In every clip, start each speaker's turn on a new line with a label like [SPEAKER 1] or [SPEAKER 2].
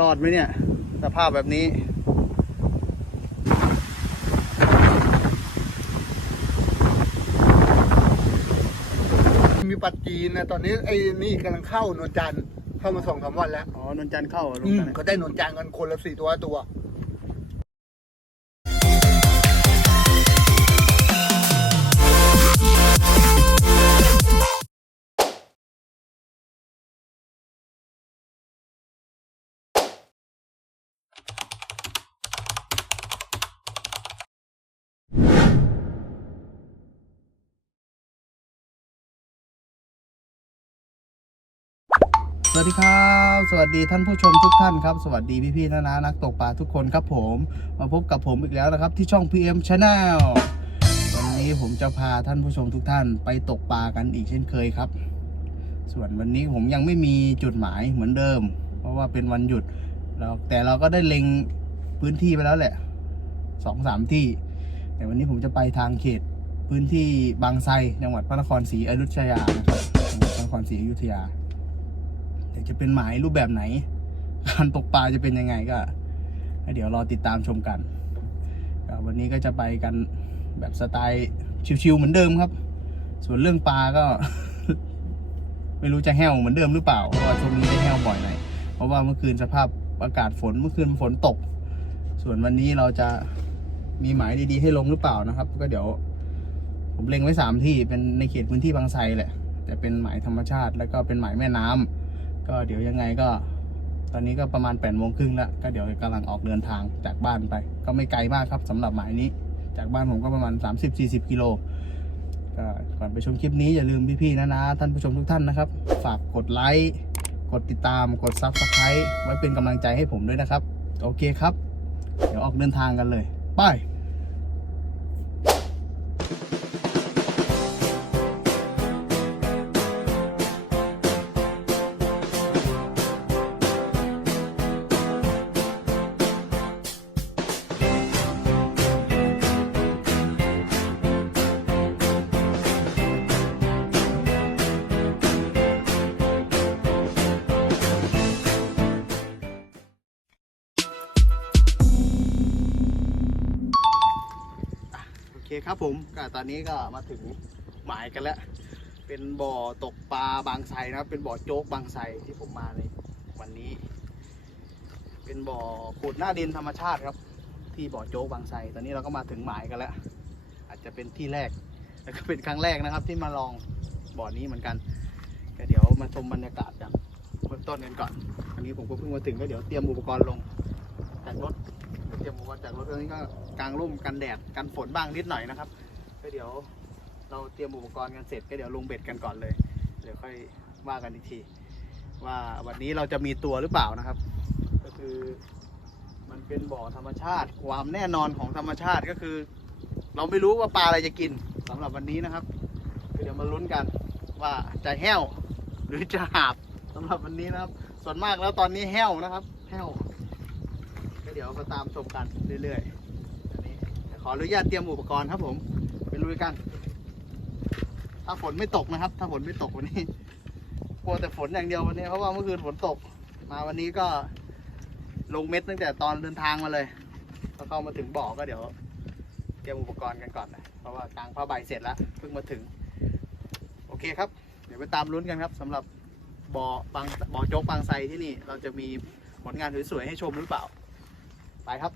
[SPEAKER 1] รอดไหมเนี่ย สภาพแบบนี้
[SPEAKER 2] มีปัดจีนนะตอนนี้ไอ้นี่กำลังเข้านวลจันทร์เข้ามาสองสามวันแล้ว
[SPEAKER 1] อ๋อนนจันทร์เข้าเหรอลุ
[SPEAKER 2] อื
[SPEAKER 1] ง
[SPEAKER 2] ม
[SPEAKER 1] ตอนนี้
[SPEAKER 2] เขาได้นวลจันทร์กันคนละสี่ตัวตัว
[SPEAKER 1] วัสดีครับ สวัสดีท่านผู้ชมทุกท่านครับ สวัสดีพี่ๆนะนะนักตกปลาทุกคนครับผม มาพบกับผมอีกแล้วนะครับ ที่ช่อง PM Channel วันนี้ผมจะพาท่านผู้ชมทุกท่านไปตกปลากันอีกเช่นเคยครับ ส่วนวันนี้ผมยังไม่มีจุดหมายเหมือนเดิม เพราะว่าเป็นวันหยุดแล้วแต่เราก็ได้เล็งพื้นที่ไปแล้วแหละสองสามที่ แต่วันนี้ผมจะไปทางเขตพื้นที่บางไทรจังหวัดพระนครศรีอยุธยานะครับจังหวัดพระนครศรีอยุธยา แต่จะเป็นหมายรูปแบบไหน การตกปลาจะเป็นยังไงก็ เดี๋ยวรอติดตามชมกันวันนี้ก็จะไปกันแบบสไตล์ชิวๆเหมือนเดิมครับ ส่วนเรื่องปลาก็ ไม่รู้จะแห้วเหมือนเดิมหรือเปล่าเพราะว่าช่วงนี้ได้แห้วบ่อยหน่อยเพราะว่าเมื่อคืนสภาพอากาศฝนเมื่อคืนฝนตก ส่วนวันนี้เราจะมีหมายดีๆให้ลงหรือเปล่านะครับ ก็เดี๋ยว ผมเล็งไว้สามที่เป็นในเขตพื้นที่บางไทรแหละ แต่เป็นหมายธรรมชาติแล้วก็เป็นหมายแม่น้ำ ก็เดี๋ยวยังไงก็ ตอนนี้ก็ประมาณ8ปดโมงครึ่งแล้วก็เดี๋ยวกำลังออกเดินทางจากบ้านไป ก็ไม่ไกลมากครับสำหรับหมายนี้ จากบ้านผมก็ประมาณ 30-40 กิโลก็ก่อนไปชมคลิปนี้อย่าลืมพี่ๆนะนะท่านผู้ชมทุกท่านนะครับ ฝากกดไลค์กดติดตามกด Subscribe ไว้เป็นกำลังใจให้ผมด้วยนะครับ โอเคครับ เดี๋ยวออกเดินทางกันเลย ไป คครับผมก็ตอนนี้ก็มาถึงหมายกันแล้ว เป็นบ่อตกปลาบางไทรนะครับ เป็นบ่อโจ๊กบางไทรที่ผมมาในวันนี้ เป็นบ่อขุดหน้าดินธรรมชาติครับ ที่บ่อโจ๊กบางไทรตอนนี้เราก็มาถึงหมายกันแล้ว อาจจะเป็นที่แรกแล้วก็เป็นครั้งแรกนะครับ ที่มาลองบ่อนี้เหมือนกันก็เดี๋ยวมาชมบรรยากาศกันเบื้องต้นกันก่อนอันนี้ผมก็เพิ่งมาถึงก็เดี๋ยวเตรียมอุปกรณ์ลงจากรถเตรียมอุปกรณ์จากรถตอนนี้ก็ กลางร่มกันแดดกันฝนบ้างนิดหน่อยนะครับ ก็เดี๋ยวเราเตรียมอุปกรณ์กันเสร็จก็เดี๋ยวลงเบ็ดกันก่อนเลย เดี๋ยวค่อยว่ากันอีกที ว่าวันนี้เราจะมีตัวหรือเปล่านะครับ ก็คือมันเป็นบ่อธรรมชาติ ความแน่นอนของธรรมชาติก็คือ เราไม่รู้ว่าปลาอะไรจะกินสำหรับวันนี้นะครับเดี๋ยวมาลุ้นกันว่าจะแห้ว หรือจะหาบสำหรับวันนี้นะครับ ส่วนมากแล้วตอนนี้แห้วนะครับ แห้วก็เดี๋ยวมาตามชมกันเรื่อยๆ ออนุญาตเตรียมอุปกรณ์ครับผมไปลุยกัน ถ้าฝนไม่ตกนะครับ ถ้าฝนไม่ตกวันนี้กลัวแต่ฝนอย่างเดียววันนี้เพราะว่าเมื่อคืนฝนตก มาวันนี้ก็ลงเม็ดตั้งแต่ตอนเดินทางมาเลยพอเข้ามาถึงบ่อก็เดี๋ยวเตรียมอุปกรณ์กันก่อนนะเพราะว่ากางผ้าใบเสร็จแล้วเพิ่งมาถึง โอเคครับ เดี๋ยวไปตามลุ้นกันครับสำหรับบ่อบางบ่อโจ๊กบางไทรที่นี่ เราจะมีผลงานสวยๆให้ชมหรือเปล่า ไปครับ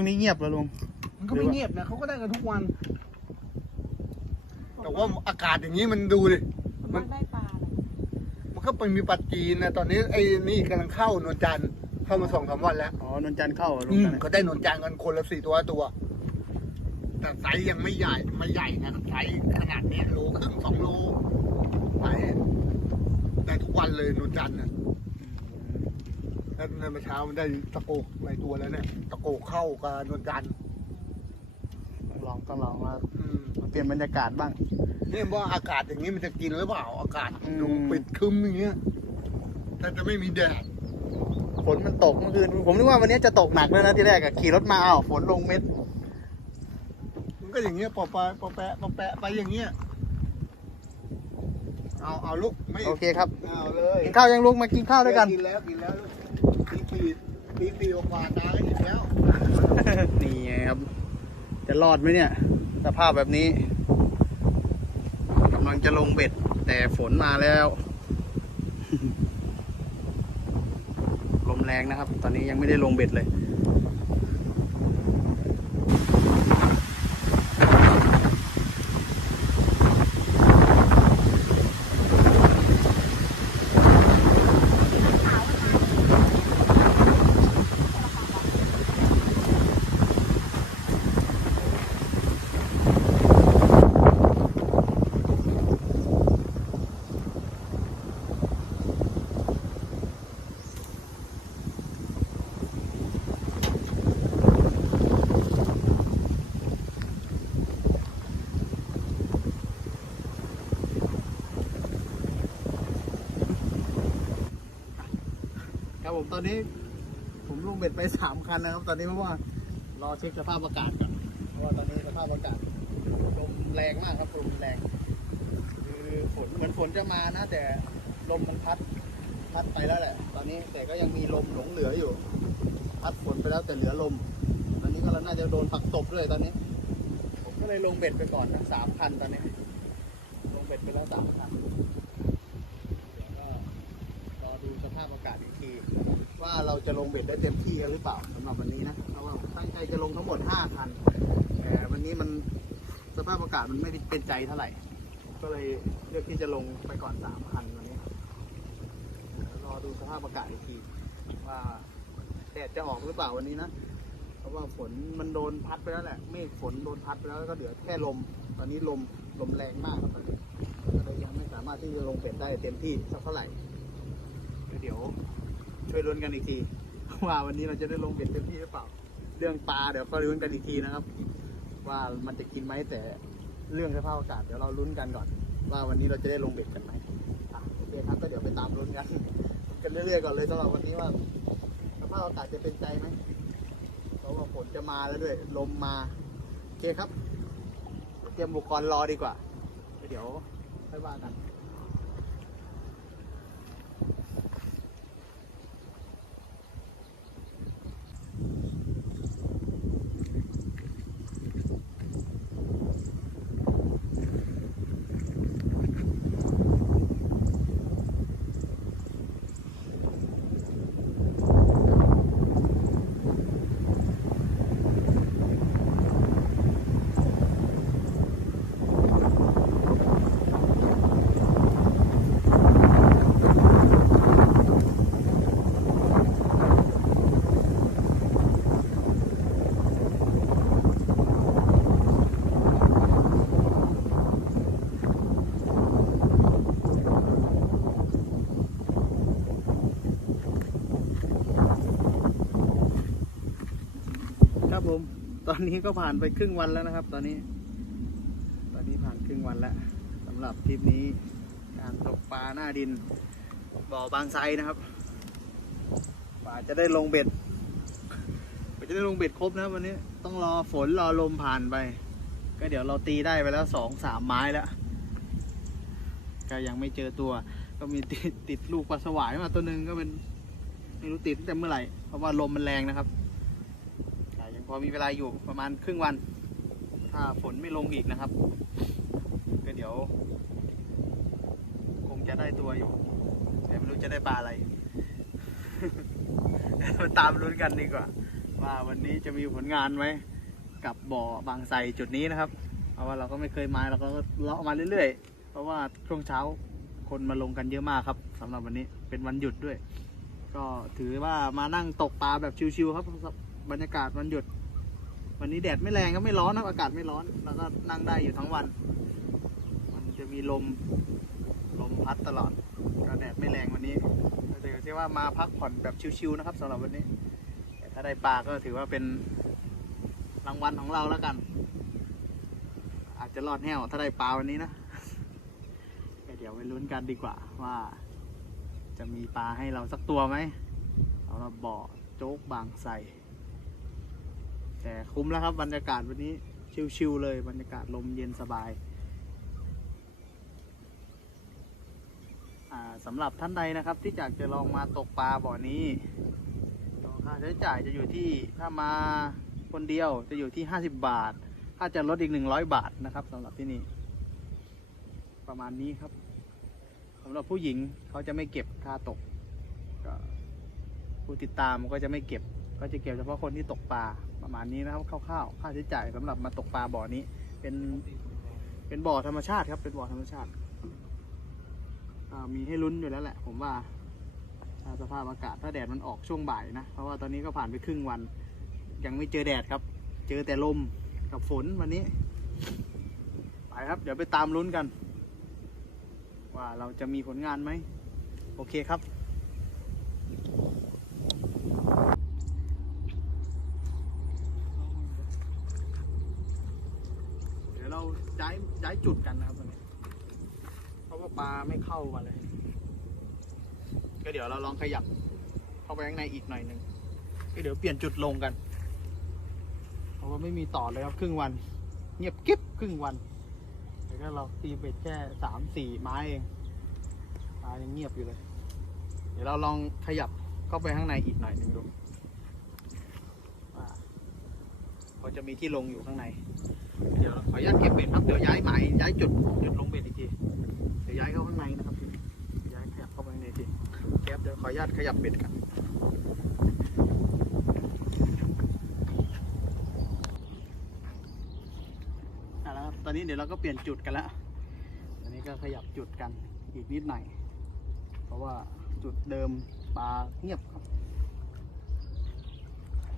[SPEAKER 1] วงนี้เงียบแล้วลุง
[SPEAKER 2] มันก็ไม่เงียบนะเขาก็ได้กันทุกวัน แต่ว่าอากาศอย่างนี้มันดูดิ
[SPEAKER 3] มันได้ปลาอะไร
[SPEAKER 2] มันก็เป็นมีปลาจีนนะตอนนี้ไอ้นี่กำลังเข้านวลจันทร์เข้ามาสองสามวันแล้ว
[SPEAKER 1] อ๋อนนจันทร์เข้าเหรอลุ
[SPEAKER 2] อื
[SPEAKER 1] ง
[SPEAKER 2] ม
[SPEAKER 1] ตอนนี้
[SPEAKER 2] เขาได้นวลจันทร์กันคนละสี่ตัวตัว แต่ไซส์ยังไม่ใหญ่ไม่ใหญ่นะไซส์ขนาดเนี้ยโลครึ่งสองโลไปได้ทุกวันเลยนวลจันทร์น่ะ แล้วในเมื่อเช้ามันได้ตะโกกหลายตัวแล้วเนี่ย ตะโกกเข้ากับนวลจันทร์
[SPEAKER 1] ต้องลองต้องลองมา
[SPEAKER 2] อืม
[SPEAKER 1] มาเปลี่ยนบรรยากาศบ้าง
[SPEAKER 2] นี่ว่าอากาศอย่างนี้มันจะกินหรือเปล่า อากาศ
[SPEAKER 1] อืม
[SPEAKER 2] ดูปิดครึ้มอย่างเงี้ยแต่จะไม่มีแดด
[SPEAKER 1] ฝนมันตกเมื่อคืนผมนึกว่าวันนี้จะตกหนักเลยนะที่แรกอะขี่รถมาอ้าวฝนลงเม็ด
[SPEAKER 2] มันก็อย่างเงี้ยปอปะปอแปะปอแปะไปอย่างเงี้ยเอาเอาลูกไม่
[SPEAKER 1] โอเคครับ
[SPEAKER 2] เอาเลย
[SPEAKER 1] กินข้าวยังลุงมากินข้าวด้วยกัน
[SPEAKER 2] กินแล้วกินแล้ว ปีปีปีปีกว่าตาก็กินแล้ว
[SPEAKER 1] นี่ไงครับ จะรอดไหมเนี่ย สภาพแบบนี้กำลังจะลงเบ็ด แต่ฝนมาแล้ว ลมแรงนะครับ ตอนนี้ยังไม่ได้ลงเบ็ดเลย ผมตอนนี้ ผมลงเบ็ดไปสามคันนะครับ ตอนนี้เพราะว่ารอเช็คสภาพอากาศก่อนเพราะว่าตอนนี้สภาพอากาศลมแรงมากครับลมแรงคือฝนเหมือนฝนจะมานะแต่ลมมันพัดพัดไปแล้วแหละ ตอนนี้แต่ก็ยังมีลมหลงเหลืออยู่ พัดฝนไปแล้วแต่เหลือลม ตอนนี้ก็เราน่าจะโดนผักตบด้วยตอนนี้ ผมก็เลยลงเบ็ดไปก่อนนะสามคันตอนนี้ ลงเบ็ดไปแล้วสามคันเดี๋ยวก็รอดูสภาพอากาศอีกที ว่าเราจะลงเบ็ดได้เต็มที่กันหรือเปล่าสำหรับวันนี้นะเพราะว่าตั้งใจจะลงทั้งหมดห้าคันแต่วันนี้มันสภาพอากาศมันไม่เป็นใจเท่าไหร่ ก็เลยเลือกที่จะลงไปก่อนสามคันวันนี้รอดูสภาพอากาศอีกทีว่าแดดจะออกหรือเปล่าวันนี้นะเพราะว่าฝนมันโดนพัดไปแล้วแหละเมฆฝนโดนพัดไปแล้วก็เหลือแค่ลม ตอนนี้ลมลมแรงมากครับก็เลยยังไม่สามารถที่จะลงเป็ดได้เต็มที่สักเท่าไหร่เดี๋ยว ช่วยลุ้นกันอีกทีว่าวันนี้เราจะได้ลงเป็ดเต็มที่หรือเปล่า เรื่องปลาเดี๋ยวก็ลุ้นกันอีกทีนะครับ ว่ามันจะกินไหมแต่เรื่องสภาพอากาศเดี๋ยวเราลุ้นกันก่อน ว่าวันนี้เราจะได้ลงเบ็ดกันไหมโอเคครับก็เดี๋ยวไปตามลุ้นกันกันเรื่อยๆก่อนเลยสำหรับวันนี้ว่าสภาพอากาศจะเป็นใจไหมเพราะว่าฝนจะมาแล้วด้วยลมมาโอเคครับ เตรียมอุปกรณ์รอดีกว่า เดี๋ยวค่อยว่ากัน ครับผม ตอนนี้ก็ผ่านไปครึ่งวันแล้วนะครับ ตอนนี้ ตอนนี้ผ่านครึ่งวันแล้วสำหรับทริปนี้ การตกปลาหน้าดิน บ่อบางไซนะครับกว่าจะได้ลงเบ็ดกว่าจะได้ลงเบ็ดครบนะวันนี้ ต้องรอฝนรอลมผ่านไป ก็เดี๋ยวเราตีได้ไปแล้วสองสามไม้แล้ว ก็ยังไม่เจอตัว ก็มีติดติดลูกปลาสวายมาตัวหนึ่งก็เป็นไม่รู้ติดตั้งแต่เมื่อไหร่ เพราะว่าลมมันแรงนะครับ พอมีเวลาอยู่ประมาณครึ่งวัน ถ้าฝนไม่ลงอีกนะครับ ก็เดี๋ยว คงจะได้ตัวอยู่ แต่ไม่รู้จะได้ปลาอะไรมาตามลุ้นกันดีกว่า ว่าวันนี้จะมีผลงานไหมกับบ่อบางไทรจุดนี้นะครับเพราะว่าเราก็ไม่เคยมาเราก็เลาะมาเรื่อยๆ เพราะว่าช่วงเช้าคนมาลงกันเยอะมากครับสำหรับวันนี้เป็นวันหยุดด้วย ก็ถือว่ามานั่งตกปลาแบบชิวๆครับบรรยากาศวันหยุด วันนี้แดดไม่แรงก็ไม่ร้อนนะอากาศไม่ร้อน แล้วก็นั่งได้อยู่ทั้งวัน มันจะมีลมลมพัดตลอดก็แดดไม่แรงวันนี้ก็ถือว่ามาพักผ่อนแบบชิวๆนะครับสำหรับวันนี้แต่ถ้าได้ปลาก็ถือว่าเป็นรางวัลของเราแล้วกัน อาจจะรอดแห้วถ้าได้ปลาวันนี้นะเดี๋ยวไปลุ้นกันดีกว่าว่า จะมีปลาให้เราสักตัวไหมสำหรับบ่อโจ๊กบางไทร แต่คุ้มแล้วครับบรรยากาศวันนี้ชิวๆเลยบรรยากาศลมเย็นสบายอ่าสำหรับท่านใดนะครับ ที่อยากจะลองมาตกปลาบ่อนี้ค่าใช้จ่ายจะอยู่ที่ถ้ามาคนเดียวจะอยู่ที่ 50 บาท ถ้าจะลดอีก 100 บาทนะครับสำหรับที่นี่ ประมาณนี้ครับสำหรับผู้หญิงเขาจะไม่เก็บค่าตกผู้ติดตามก็จะไม่เก็บ ก็จะเก็บเฉพาะคนที่ตกปลา ประมาณนี้นะครับคร่าวๆค่าใช้จ่ายสำหรับมาตกปลาบ่อนี้ เป็นเป็นบ่อธรรมชาติครับ เป็นบ่อธรรมชาติมีให้ลุ้นอยู่แล้วแหละ ผมว่าสภาพอากาศถ้าแดดมันออกช่วงบ่ายนะ เพราะว่าตอนนี้ก็ผ่านไปครึ่งวัน ยังไม่เจอแดดครับ เจอแต่ลมกับฝนวันนี้ ไปครับ เดี๋ยวไปตามลุ้นกัน ว่าเราจะมีผลงานไหม โอเคครับ เดี๋ยวเรา ย้ายจุดกันนะครับวันนี้เพราะว่าปลาไม่เข้ามาเลย ก็เดี๋ยวเราลองขยับ เข้าไปข้างในอีกหน่อยหนึ่งก็เดี๋ยวเปลี่ยนจุดลงกัน เพราะว่าไม่มีต่อเลยครับครึ่งวัน เงียบกิ๊บครึ่งวันเดี๋ยวก็เราตีเบ็ดแค่สามสี่ไม้เองปลายังเงียบอยู่เลย เดี๋ยวเราลองขยับเข้าไปข้างในอีกหน่อยหนึ่งดูว่าพอจะมีที่ลงอยู่ข้างใน เดี๋ยวขออนุญาตเก็บเบ็ดครับเดี๋ยวย้ายหมายย้ายจุดจุดลงเบ็ดอีกทีเดี๋ยวย้ายเข้าข้างในนะครับจีย้ายขยับเข้าไปในทีแก๊บเดี๋ยวขออนุญาตขยับเบ็ดกันอะแล้วครับตอนนี้เดี๋ยวเราก็เปลี่ยนจุดกันแล้วตอนนี้ก็ขยับจุดกันอีกนิดหน่อยเพราะว่าจุดเดิมปลาเงียบครับ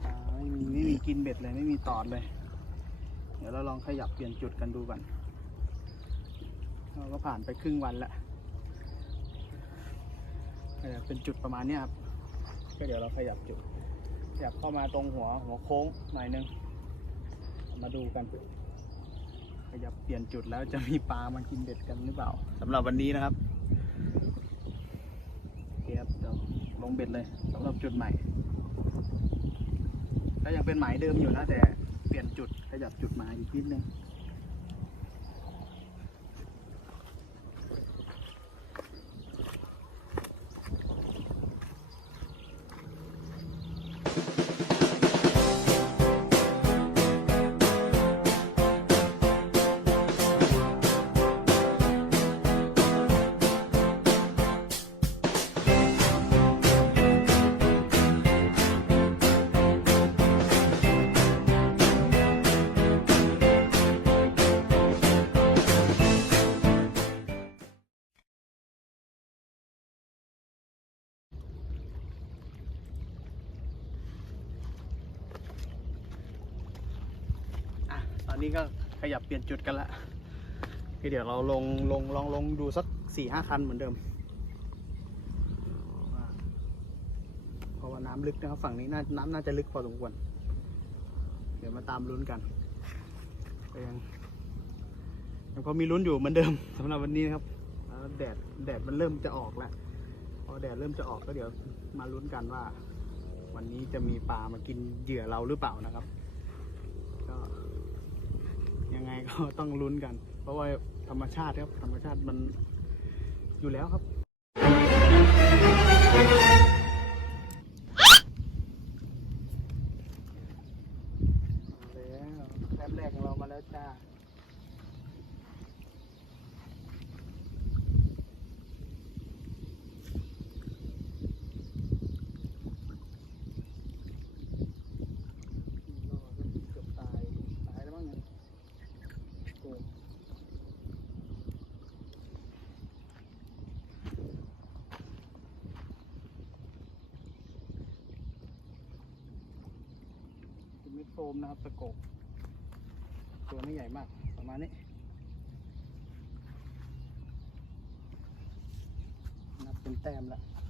[SPEAKER 1] ปลาไม่มีไม่มีกินเบ็ดเลยไม่มีตอดเลย เดี๋ยวเราลองขยับเปลี่ยนจุดกันดูก่อนเราก็ผ่านไปครึ่งวันแล้วเป็นจุดประมาณนี้ครับ ก็เดี๋ยวเราขยับจุดขยับเข้ามาตรงหัวหัวโค้งหน่อยนึง มาดูกัน ขยับเปลี่ยนจุดแล้วจะมีปลามากินเบ็ดกันหรือเปล่าสำหรับวันนี้นะครับเคครับเดี๋ยวลงเบ็ดเลยสำหรับจุดใหม่ก็ยังเป็นหมายเดิมอยู่นะแต่เปลี่ยนจุด ขยับจุดมาอีกนิดนึง นี้ก็ขยับเปลี่ยนจุดกันละคือเดี๋ยวเราลงลงลองลงดูสักสี่ห้าคันเหมือนเดิม เพราะว่าน้ำลึกนะครับฝั่งนี้น้ำน่าจะลึกพอสมควร เดี๋ยวมาตามลุ้นกันยังยังพอมีลุ้นอยู่เหมือนเดิมสำหรับวันนี้นะครับแดดแดดมันเริ่มจะออกแล้วพอแดดเริ่มจะออกก็เดี๋ยวมาลุ้นกันว่า วันนี้จะมีปลามากินเหยื่อเราหรือเปล่านะครับ ยังไงก็ต้องลุ้นกัน เพราะว่าธรรมชาติครับธรรมชาติมันอยู่แล้วครับ มาแล้วแต้มแรกของเรามาแล้วจ้า เม็ด โซมนะครับตะโกบตัวไม่ใหญ่มากประมาณนี้นับเป็นแต้มละ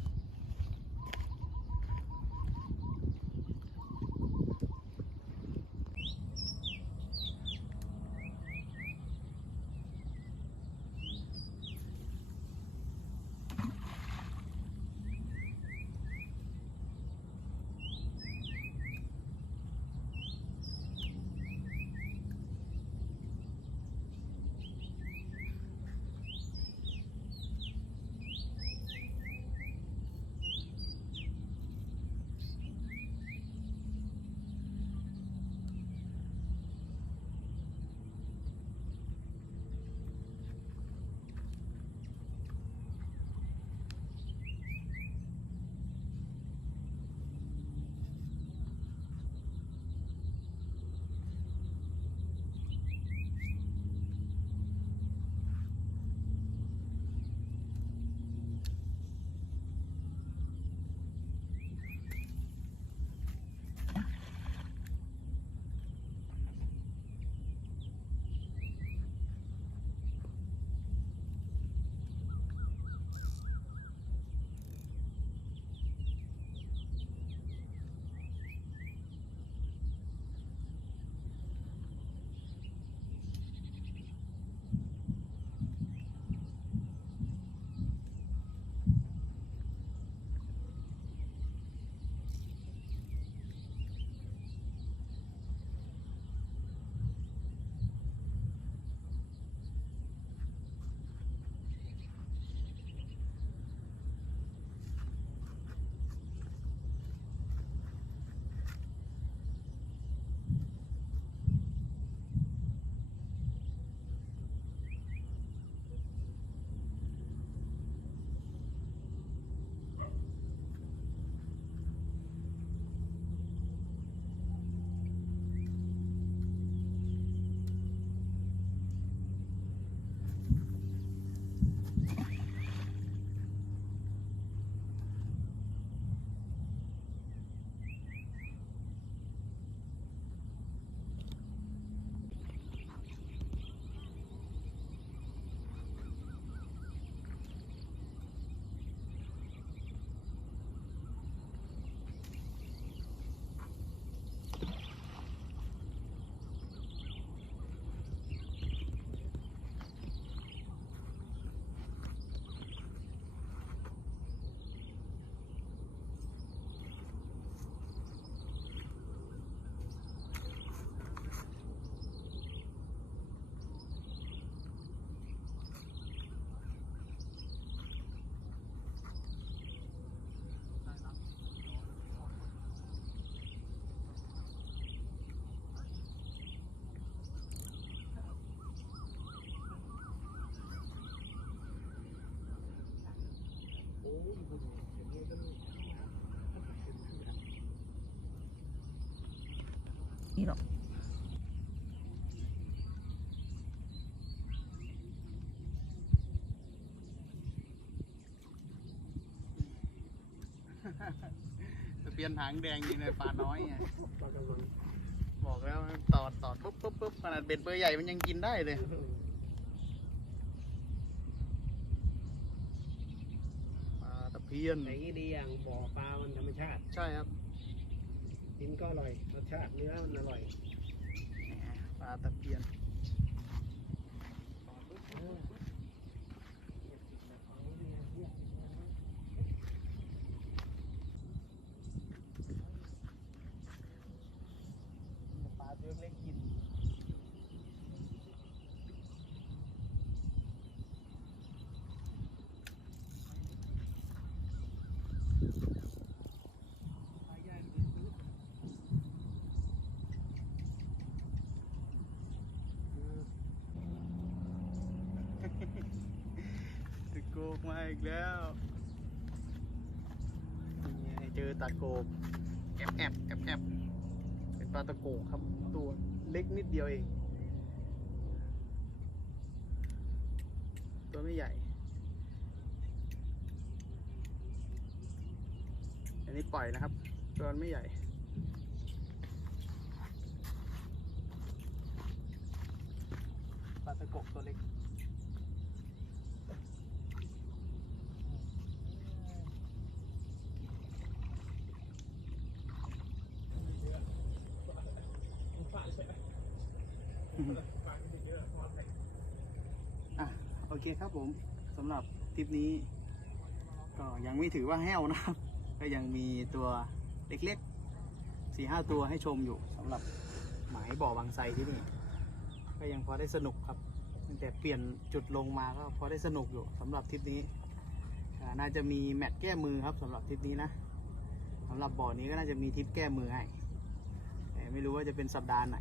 [SPEAKER 3] นี่หรอก
[SPEAKER 1] ตะเพียนหางแดงยิงในปลาน้อยไงบอกแล้วตอดตอดปุ๊บปุ๊บปุ๊บขนาดเบ็ดเบอร์ใหญ่มันยังกินได้เลย ปลาตะเพียน
[SPEAKER 4] อย่างนี้ดีอย่างบ่อปลามันธรรมชาติ
[SPEAKER 1] ใช่ครับ
[SPEAKER 4] กินก็อร่อยรสชาติเนื้อมันอร่อย
[SPEAKER 1] ปลาตะเพียน อีกแล้วนี่เจอตะโกบแอบแอบแอบแอบเป็นปลาตะโกบครับตัวเล็กนิดเดียวเอง ตัวไม่ใหญ่ อันนี้ปล่อยนะครับ ตัวไม่ใหญ่ปลาตะโกบตัวเล็ก เคครับผมสำหรับทริปนี้ ก็ยังไม่ถือว่าแห้วนะครับ ก็ยังมีตัวเล็กๆสี่ห้าตัวให้ชมอยู่สำหรับหมายบ่อบางไทรที่นี่ ก็ยังพอได้สนุกครับตั้งแต่เปลี่ยนจุดลงมาก็พอได้สนุกอยู่สำหรับทริปนี้น่าจะมีแมตช์แก้มือครับสำหรับทริปนี้นะสำหรับบ่อนี้ก็น่าจะมีทริปแก้มือให้แต่ไม่รู้ว่าจะเป็นสัปดาห์ไหน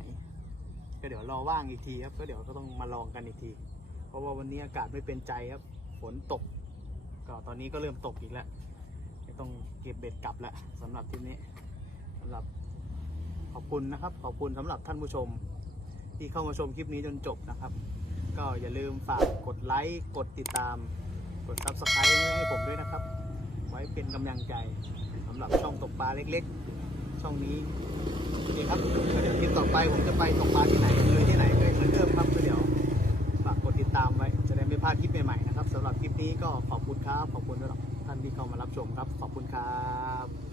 [SPEAKER 1] ก็เดี๋ยวรอว่างอีกทีครับ ก็เดี๋ยวก็ต้องมาลองกันอีกที เพราะว่าวันนี้อากาศไม่เป็นใจครับ ฝนตก ก็ตอนนี้ก็เริ่มตกอีกแล้วต้องเก็บเบ็ดกลับแล้วสำหรับทริปนี้สำหรับขอบคุณนะครับ ขอบคุณสำหรับท่านผู้ชม ที่เข้ามาชมคลิปนี้จนจบนะครับ ก็อย่าลืมฝากกดไลค์กดติดตาม กด subscribe ให้ผมด้วยนะครับ ไว้เป็นกำลังใจสำหรับช่องตกปลาเล็กๆ ช่องนี้โอเคครับก็เดี๋ยวคลิปต่อไปผมจะไปตกปลาที่ไหนเลยที่ไหนก็เหมือนเดิมครับ นี้ก็ขอบคุณครับ ขอบคุณสำหรับท่านที่เข้ามารับชมครับ ขอบคุณครับ